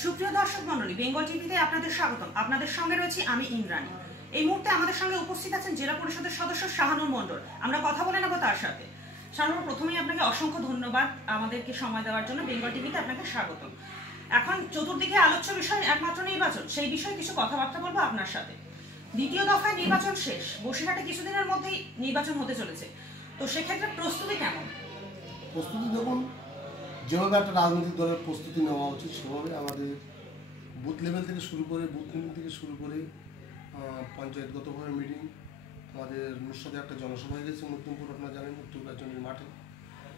সুপ্রিয় দর্শক মণ্ডলী, বেঙ্গল টিভিতে আপনাদের স্বাগতম। আপনাদের সঙ্গে রয়েছি আমি ইন্দ্রাণী। এই মুহূর্তে আমাদের সঙ্গে উপস্থিত আছেন জেলা পরিষদের সদস্য শাহানুর মণ্ডল। আমরা কথা বলে নেব তার সাথে। শাহানুর, প্রথমেই আপনাকে অসংখ্য ধন্যবাদ আমাদেরকে সময় দেওয়ার জন্য। বেঙ্গল টিভিতে আপনাকে স্বাগতম। এখন চতুর্দিকে আলোচ্য বিষয় একমাত্র নির্বাচন, সেই বিষয়ে কিছু কথাবার্তা বলবো আপনার সাথে। দ্বিতীয় দফায় নির্বাচন শেষ, বসিরহাটে কিছুদিনের মধ্যেই নির্বাচন হতে চলেছে, তো সেক্ষেত্রে প্রস্তুতি কেমন? প্রস্তুতি দেখুন, যেভাবে একটা রাজনৈতিক দলের প্রস্তুতি নেওয়া উচিত সেভাবে আমাদের বুথ লেভেল থেকে শুরু করে বুথ মিটিং থেকে শুরু করে পঞ্চায়েতগতভাবে মিটিং, আমাদের মুর্শিদে একটা জনসভা হয়ে গেছে মধ্যমপুর, আপনারা জানেন, উত্তরকাচনের মাঠে।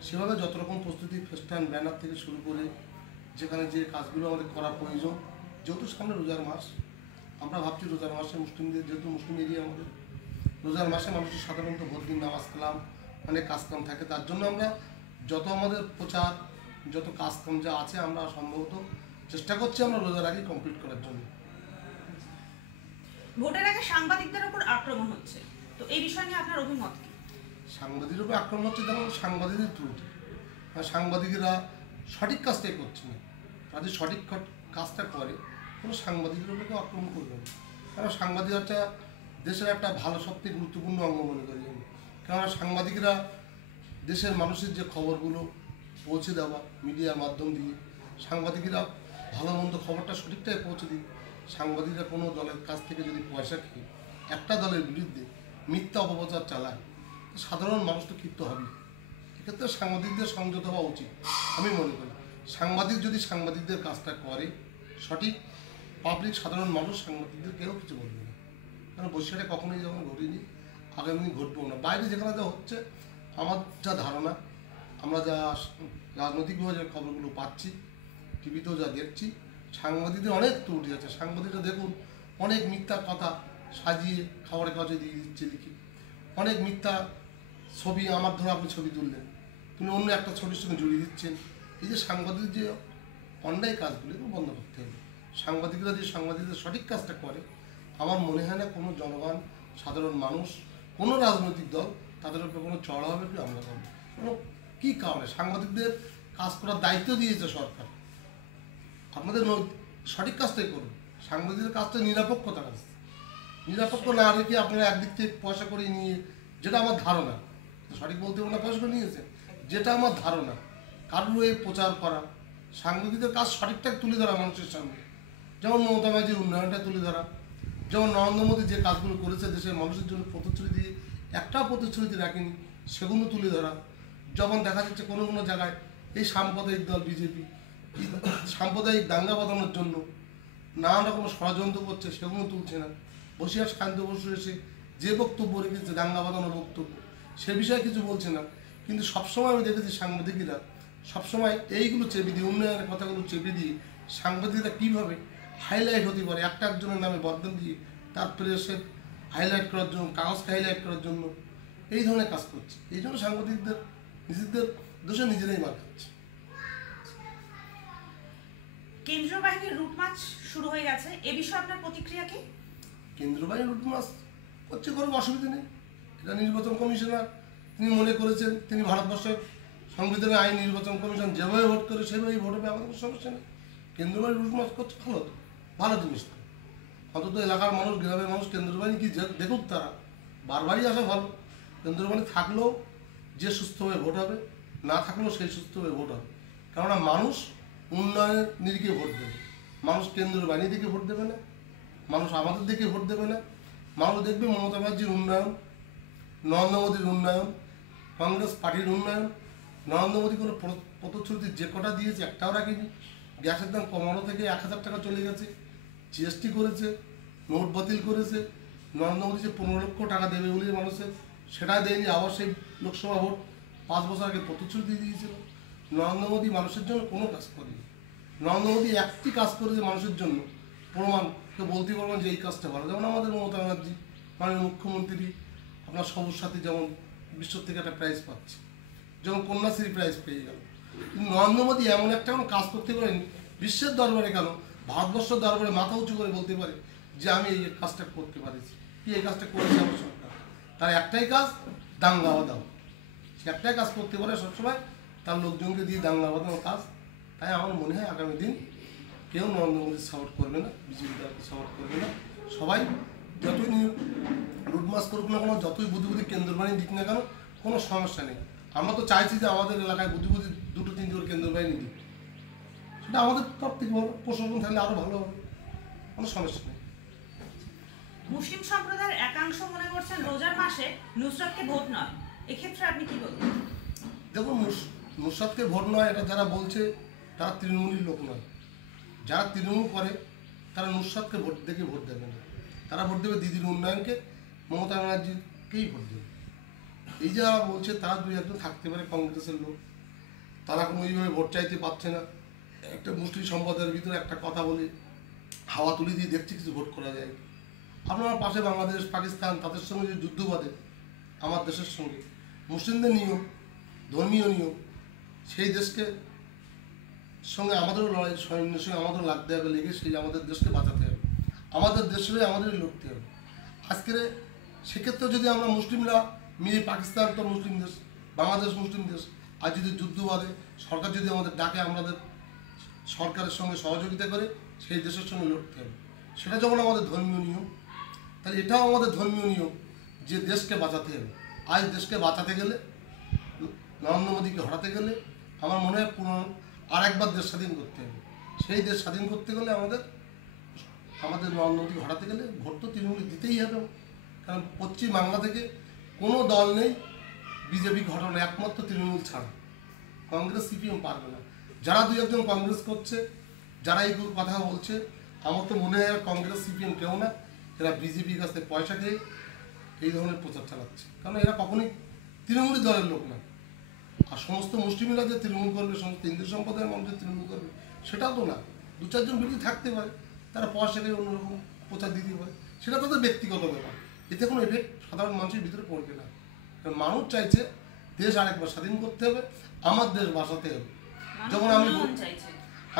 সেভাবে যত রকম প্রস্তুতি, ফেস্টান ব্যানার থেকে শুরু করে যেখানে যে কাজগুলো আমাদের করা প্রয়োজন, যেহেতু সামনে রোজার মাস, আমরা ভাবছি রোজার মাসে মুসলিমদের, যেহেতু মুসলিম এরিয়া আমাদের, রোজার মাসে মানুষের সাধারণত ভোট দিন নামাজ কালাম অনেক কাজকাম থাকে, তার জন্য আমরা যত আমাদের প্রচার, যত কাজকাম যা আছে আমরা সম্ভবত চেষ্টা করছি আমরা রোজার আগে কমপ্লিট করার জন্য। ভোটের আগে সাংবাদিকদের উপর আক্রমণ হচ্ছে, তো এই বিষয় নিয়ে আপনার অভিমত কি? সাংবাদিকের উপর আক্রমণ হচ্ছে, যেমন সাংবাদিকদের ত্রুটি, সাংবাদিকেরা সঠিক কাজটাই করছে না। তাদের সঠিক কাজটা করে কোনো সাংবাদিকের উপর কেউ আক্রমণ করবে না, কারণ সাংবাদিক একটা দেশের একটা ভালো সবথেকে গুরুত্বপূর্ণ অঙ্গ মনে করি আমি। কেননা সাংবাদিকরা দেশের মানুষের যে খবরগুলো পৌঁছে দেওয়া মিডিয়ার মাধ্যম দিয়ে, সাংবাদিকরা ভালো মন্দ খবরটা সঠিকটাই পৌঁছে দিই। সাংবাদিকরা কোনো দলের কাছ থেকে যদি পয়সা খেয়ে একটা দলের বিরুদ্ধে মিথ্যা অপপ্রচার চালায়, সাধারণ মানুষ তো ক্ষিপ্ত হবেই। এক্ষেত্রে সাংবাদিকদের সংযত হওয়া উচিত আমি মনে করি। সাংবাদিক যদি সাংবাদিকদের কাজটা করে সঠিক, পাবলিক সাধারণ মানুষ সাংবাদিকদের কেউ কিছু বলবে না, কারণ বসিরহাটে কখনোই যখন ঘটিনি, আগামী দিন ঘটবেও না। বাইরে যেখানে যা হচ্ছে, আমার যা ধারণা, আমরা যা রাজনৈতিকভাবে যে খবরগুলো পাচ্ছি, টিভিতেও যা দেখছি, সাংবাদিকদের অনেক ত্রুটি আছে। সাংবাদিকরা দেখুন অনেক মিথ্যা কথা সাজিয়ে খাবারের কাছে দিয়ে দিচ্ছে, লিখি অনেক মিথ্যা ছবি, আমার ধরো আপনি ছবি তুললেন, তুমি অন্য একটা ছবির সঙ্গে জড়িয়ে দিচ্ছেন। এই যে সাংবাদিক যে অন্যায় কাজগুলো এগুলো বন্ধ করতে হবে। সাংবাদিকরা যে সাংবাদিকদের সঠিক কাজটা করে, আমার মনে হয় না কোনো জনগণ, সাধারণ মানুষ, কোনো রাজনৈতিক দল তাদের উপরে কোনো চড়া হবে কি আমরা করবো। কোনো কী কারণে সাংবাদিকদের কাজ করার দায়িত্ব দিয়েছে সরকার, আপনাদের সঠিক কাজটাই করুন। সাংবাদিকদের কাজটা নিরপেক্ষতা কাজ, নিরপেক্ষ না রেখে আপনারা একদিক থেকে পয়সা করে নিয়ে, যেটা আমার ধারণা, সঠিক বলতে না পয়সা করে নিয়েছে, যেটা আমার ধারণা, কারোর এই প্রচার করা, সাংবাদিকদের কাজ সঠিকটা তুলে ধরা মানুষের সামনে, যেমন মমতা ব্যানার্জির উন্নয়নটা তুলে ধরা, যেমন নরেন্দ্র মোদী যে কাজগুলো করেছে দেশের মানুষের জন্য, প্রতিশ্রুতি দিয়ে একটাও প্রতিশ্রুতি রাখেনি, সেগুলো তুলে ধরা। যেমন দেখা যাচ্ছে কোনো কোনো জায়গায় এই সাম্প্রদায়িক দল বিজেপি সাম্প্রদায়িক দাঙ্গা বাঁধানোর জন্য নানা রকম ষড়যন্ত্র করছে, সেগুলো তুলছে না। বসিরহাট শান্ত বসু এসে যে বক্তব্য রেখেছে দাঙ্গা বাঁধানোর বক্তব্য, সে বিষয়ে কিছু বলছে না। কিন্তু সবসময় আমি দেখেছি সাংবাদিকেরা সবসময় এইগুলো চেপে দিয়ে, উন্নয়নের কথাগুলো চেপে দিয়ে, সাংবাদিকরা কীভাবে হাইলাইট হতে পারে একটা একজনের নামে বদনাম দিয়ে তার প্রেসে হাইলাইট করার জন্য, কাগজকে হাইলাইট করার জন্য এই ধরনের কাজ করছে। এই জন্য সাংবাদিকদের নিজেদের দোষে নিজেরাই মার খাচ্ছে। কেন্দ্রীয় বাহিনীর রুট মার্চ শুরু হয়ে গেছে, এ বিষয়ে আপনার প্রতিক্রিয়া কি? কেন্দ্রীয় বাহিনীর রুট মার্চ করছে, কোনো অসুবিধা নেই। এটা নির্বাচন কমিশনার তিনি মনে করেছেন, তিনি ভারতবর্ষের সংবিধানের আইন, নির্বাচন কমিশন যেভাবে ভোট করে সেভাবেই ভোট হবে, আমাদের সমস্যা নেই। কেন্দ্রীয় বাহিনী রুট মার্চ করছে, ভালো তো, ভালো জিনিস তো। অন্তত এলাকার মানুষ, গ্রামের মানুষ কেন্দ্রীয় বাহিনী কি দেখুক, তারা বারবারই আসা ভালো। কেন্দ্রীয় বাহিনী থাকলেও যে সুস্থভাবে ভোট হবে, না থাকলেও সেই সুস্থভাবে ভোট হবে। কেননা মানুষ উন্নয়নের নিরিখে ভোট দেবে, মানুষ কেন্দ্রীয় বাহিনী দিকে ভোট দেবে না, মানুষ আমাদের দিকে ভোট দেবে না। মানুষ দেখবে মমতা ব্যানার্জির উন্নয়ন, নরেন্দ্র মোদীর উন্নয়ন, কংগ্রেস পার্টির উন্নয়ন। নরেন্দ্র মোদী কোনো প্রতিশ্রুতি যে কটা দিয়েছে একটাও রাখেনি। গ্যাসের দাম কমানো থেকে 1000 টাকা চলে গেছে, জিএসটি করেছে, নোট বাতিল করেছে। নরেন্দ্র মোদী যে 15 লক্ষ টাকা দেবে বলে মানুষের, সেটাই দেয়নি। আবার সেই লোকসভা ভোট 5 বছর আগে প্রতিশ্রুতি দিয়েছিল। নরেন্দ্র মোদী মানুষের জন্য কোনো কাজ করেনি। নরেন্দ্র মোদী একটি কাজ করেছে মানুষের জন্য, প্রমাণ তো বলতে পারবেন যে এই কাজটা ভালো। যেমন আমাদের মমতা ব্যানার্জি মাননীয় মুখ্যমন্ত্রী, আপনার সবুজ সাথী যেমন বিশ্ব থেকে একটা প্রাইজ পাচ্ছে, যেমন কন্যাশ্রী প্রাইজ পেয়ে গেল। কিন্তু নরেন্দ্র মোদী এমন একটা কোনো কাজ করতে পারেন বিশ্বের দরবারে, কেন ভারতবর্ষের দরবারে মাথা উঁচু করে বলতে পারে যে আমি এই কাজটা করতে পারিছি, কি এই কাজটা করেছে আমার সরকার। তার একটাই কাজ, দাঙ্গা বাঁধানো। সে একটাই কাজ করতে পারে সবসময়, তার লোকজনকে দিয়ে দাঙ্গা বাঁধানোর কাজ। তাই আমার মনে হয় আগামী দিন কেউ নরেন্দ্র মোদী সাপোর্ট করবে না, বিজেপি দলকে সাপোর্ট করবে না। সবাই যতই লুটমাস করুক না কেন, যতই বুদ্ধি কেন্দ্র বাহিনী দিক না কেন, কোনো সমস্যা নেই। আমরা তো চাইছি যে আমাদের এলাকায় বুদ্ধি 2-3 করে কেন্দ্র বাহিনী দিক, সেটা আমাদের তরফ থেকে ভালো, প্রশাসন থাকলে আরও ভালো হবে, কোনো সমস্যা নেই। মুসলিম সম্প্রদায়ের একাংশ মনে করছেন রোজার মাসে নুসরাতকে ভোট নয়, এক্ষেত্রে আপনি কি বলবেন? দেখুন, নুসরাতকে ভোট নয় এটা যারা বলছে তারা তৃণমূলের লোক নয়। যারা তৃণমূল করে তারা নুসরাতকে ভোট দেখে ভোট দেবে না, তারা ভোট দেবে দিদির উন্নয়নকে, মমতা ব্যানার্জিকেই ভোট দেবে। এই যারা বলছে তারা 2-1 থাকতে পারে কংগ্রেসের লোক, তারা কোনো ওইভাবে ভোট চাইতে পারছে না। একটা মুসলিম সম্প্রদায়ের ভিতরে একটা কথা বলে হাওয়া তুলে দিয়ে দেখছি কিছু ভোট করা যায়। আপনার পাশে বাংলাদেশ, পাকিস্তান, তাদের সঙ্গে যে যুদ্ধ বাঁধে আমার দেশের সঙ্গে, মুসলিমদের নিয়ম, ধর্মীয় নিয়ম, সেই দেশকে সঙ্গে আমাদেরও লড়াই, সৈন্যের সঙ্গে আমাদেরও লাগতে হবে, লেগে সেই আমাদের দেশকে বাঁচাতে হবে, আমাদের দেশের আমাদেরই লড়তে হবে। আজকের সেক্ষেত্রে যদি আমরা মুসলিমরা মিলে, পাকিস্তান তো মুসলিম দেশ, বাংলাদেশ মুসলিম দেশ, আর যদি যুদ্ধ বাঁধে, সরকার যদি আমাদের ডাকে, আমাদের সরকারের সঙ্গে সহযোগিতা করে সেই দেশের সঙ্গে লড়তে হবে। সেটা যখন আমাদের ধর্মীয় নিয়ম, তাহলে এটাও আমাদের ধর্মীয় নিয়ম যে দেশকে বাঁচাতে হবে। আজ দেশকে বাঁচাতে গেলে, নরেন্দ্র মোদীকে হটাতে গেলে, আমার মনে হয় আরেকবার দেশ স্বাধীন করতে হবে। সেই দেশ স্বাধীন করতে গেলে আমাদের নরেন্দ্র মোদীকে হটাতে গেলে ভোট তো তৃণমূল দিতেই হবে। কারণ পশ্চিম বাংলা থেকে কোনো দল নেই বিজেপি ঘটনা, একমাত্র তৃণমূল ছাড়া। কংগ্রেস সিপিএম পারবে না। যারা 2-1 কংগ্রেস করছে, যারা এই কথা বলছে, আমার তো মনে হয় কংগ্রেস সিপিএম কেউ না, এরা বিজেপির কাছ থেকে পয়সা খেয়ে এই ধরনের প্রচার চালাচ্ছে। কারণ এরা কখনোই তৃণমূলী দলের লোক না। আর সমস্ত মুসলিমরা যে তৃণমূল করবে, সমস্ত হিন্দু সম্প্রদায়ের মানুষ যে তৃণমূল করবে, সেটাও তো না। 2-4 বিরোধী থাকতে পারে, তারা পয়সা খেয়ে অন্যরকম প্রচার দিতে পারে, সেটা তাদের ব্যক্তিগত ব্যাপার। এতে কোনো এফেক্ট সাধারণ মানুষের ভিতরে পড়বে না। কারণ মানুষ চাইছে দেশ আরেকবার স্বাধীন করতে হবে, আমার দেশ বাঁচাতে হবে। যখন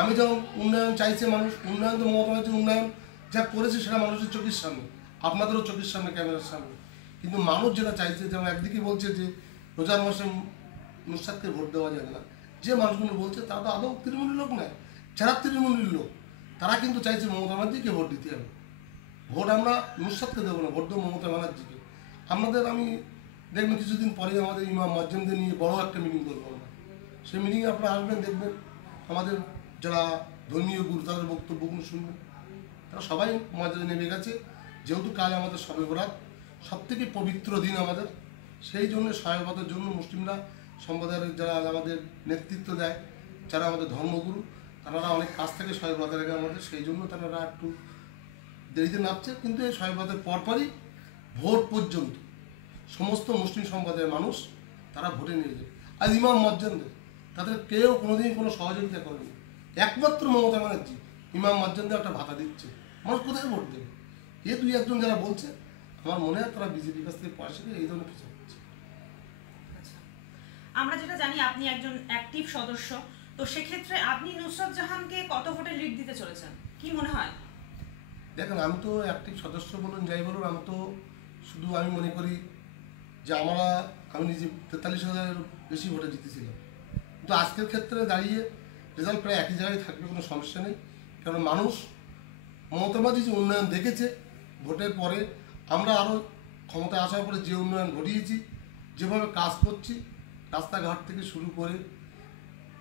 আমি যখন উন্নয়ন চাইছে মানুষ, উন্নয়ন তো মমতা ব্যানার্জি উন্নয়ন যা করেছে সেটা মানুষের চোখের সামনে, আপনাদেরও চোখের সামনে, ক্যামেরার সামনে। কিন্তু মানুষ যেটা চাইছে, যেমন একদিকে বলছে যে রোজার মাসে নুসরাতকে ভোট দেওয়া যাবে না, যে মানুষগুলো বলছে তারা তো আদৌ তৃণমূলের লোক নয়। যারা তৃণমূলের লোক তারা কিন্তু চাইছে মমতা ব্যানার্জিকে ভোট দিতে হবে। ভোট আমরা নুসরাতকে দেবো না, ভোট দেবো মমতা ব্যানার্জিকে। আমি দেখবেন কিছুদিন পরে আমাদের ইমাম মজ্জেমদের নিয়ে বড় একটা মিটিং করবো আমরা। সেই মিটিংয়ে আপনারা আসবেন, দেখবেন আমাদের যারা ধর্মীয় গুরু তাদের বক্তব্যগুলো শুনবেন। তারা সবাই মসজিদে নেমে গেছে, যেহেতু কাল আমাদের শবে বরাত, সবথেকে পবিত্র দিন আমাদের। সেই জন্য শবে বরাতের জন্য মুসলিমরা সম্প্রদায়ের যারা আমাদের নেতৃত্ব দেয়, যারা আমাদের ধর্মগুরু, তারা অনেক কাজ থাকে শবে বরাতের আগে আমাদের, সেই জন্য তারা একটু দেরিতে নামছে। কিন্তু এই শবে বরাতের পরপরই ভোট পর্যন্ত সমস্ত মুসলিম সম্প্রদায়ের মানুষ তারা ভোটে নিয়ে যায়। আর ইমাম মজ্জেমদের তাদের কেউ কোনোদিন কোনো সহযোগিতা করেনি, একমাত্র মমতা ব্যানার্জি ইমাম মজ্জেমদের একটা ভাতা দিচ্ছে। মানুষ কোথায় ভোট দেবে? 2-1 যারা বলছে, আমার মনে হয় তারা বিজেপির কাছ থেকে পয়সা দিয়ে এই ধরনের কিছু করছে। আমরা যেটা জানি আপনি একজন অ্যাক্টিভ সদস্য, তো সেক্ষেত্রে আপনি নুসরাত জাহানকে কত ভোটে লিড দিতে চলেছেন, কি মনে হয়? দেখেন, আমি তো অ্যাক্টিভ সদস্য বলুন যাই বলুন, আমি মনে করি যে আমি নিজে 43,000-এর বেশি ভোটে জিতেছিলাম। কিন্তু আজকের ক্ষেত্রে দাঁড়িয়ে রেজাল্ট প্রায় একই জায়গায় থাকবে, কোনো সমস্যা নেই। কারণ মানুষ মমতা ব্যানার্জি যে উন্নয়ন দেখেছে ভোটের পরে, আমরা আরও ক্ষমতায় আসার পরে যে উন্নয়ন ঘটিয়েছি, যেভাবে কাজ করছি, রাস্তাঘাট থেকে শুরু করে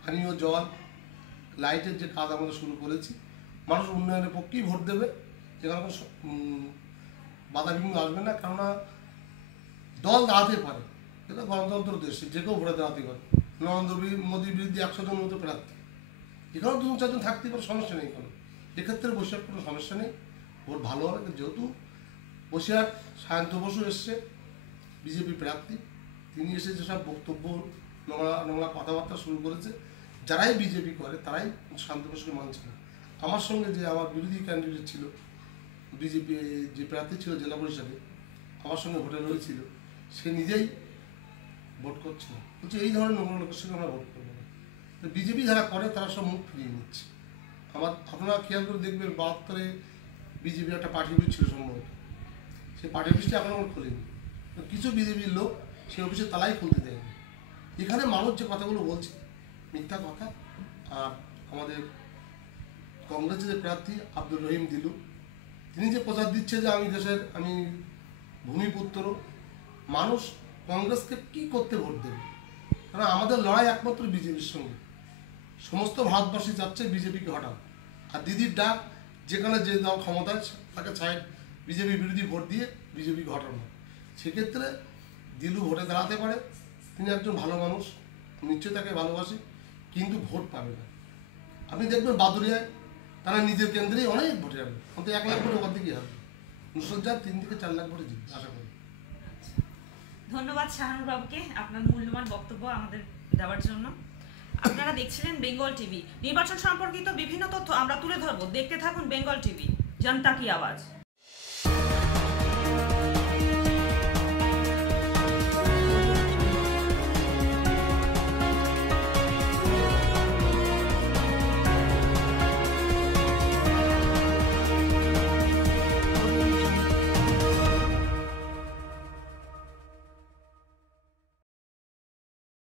পানীয় জল, লাইটের যে কাজ আমরা শুরু করেছি, মানুষ উন্নয়নের পক্ষেই ভোট দেবে। যেখানে কোনো বাধাবিঘ্ন আসবে না। কেননা দল দাঁড়াতে পারে, এটা গণতন্ত্র দেশ, যে কেউ ভোটে দাঁড়াতে পারে। নরেন্দ্র মোদীর বিরুদ্ধে 100 জন মতো প্রার্থী, এখানেও 2-4 জন থাকতে পারে, সমস্যা নেই কোনো। এক্ষেত্রে বসিরহাট কোনো সমস্যা নেই, ভোট ভালো হবে। যেহেতু বসিরহাট সায়ন্ত বসু এসছে, বিজেপি প্রার্থী, তিনি এসে যেসব বক্তব্য নোংরা কথাবার্তা শুরু করেছে, যারাই বিজেপি করে তারাই শান্ত বসুকে মানছে না। আমার সঙ্গে যে আমার বিরোধী ক্যান্ডিডেট ছিল, বিজেপি যে প্রার্থী ছিল জেলা পরিষদে, আমার সঙ্গে ভোটে রয়েছিল, সে নিজেই ভোট করছে না, বলছে এই ধরনের নোংরা লোকের সঙ্গে আমরা ভোট করবো না। তো বিজেপি যারা করে তারা সব মুখ ফিরিয়ে নিচ্ছে। আপনারা খেয়াল করে দেখবেন 72-এ বিজেপির একটা পার্টি অফিস ছিল সম্ভবত, সেই পার্টি অফিসটা এখন আমরা খুলিনি। কিছু বিজেপির লোক সেই অফিসে তালাই খুলতে দেয়নি। এখানে মানুষ যে কথাগুলো বলছে মিথ্যা কথা। আর আমাদের কংগ্রেসের যে প্রার্থী আব্দুর রহিম দিলু, তিনি যে প্রচার দিচ্ছে যে আমি ভূমিপুত্র, মানুষ কংগ্রেসকে কি করতে ভোট দেবে? কারণ আমাদের লড়াই একমাত্র বিজেপির সঙ্গে। সমস্ত ভারতবাসী যাচ্ছে বিজেপিকে হটাও, আর দিদির ডাক যেখানে যে দল ক্ষমতায় তাকে ছায় বিজেপি বিরোধী ভোট দিয়ে বিজেপিকে হটানো। সেক্ষেত্রে দিলু ভোটে দাঁড়াতে পারে, তিনি একজন ভালো মানুষ, নিশ্চয়ই তাকে ভালোবাসি, কিন্তু ভোট পাবে না। আপনি দেখবেন বাদুরিয়ায় তারা নিজের কেন্দ্রেই অনেক ভোটে যাবে, অন্তত 1 লাখ ভোটে ওর দিকেই হবে। নুসরত 3 থেকে 4 লাখ ভোটে জিতবে আশা করি। ধন্যবাদ শাহানুর বাবুকে আপনার মূল্যবান বক্তব্য আমাদের দেওয়ার জন্য। আপনারা দেখছিলেন বেঙ্গল টিভি। নির্বাচন সম্পর্কিত বিভিন্ন তথ্য আমরা তুলে ধরবো, দেখতে থাকুন বেঙ্গল টিভি, জনতা কি আওয়াজ।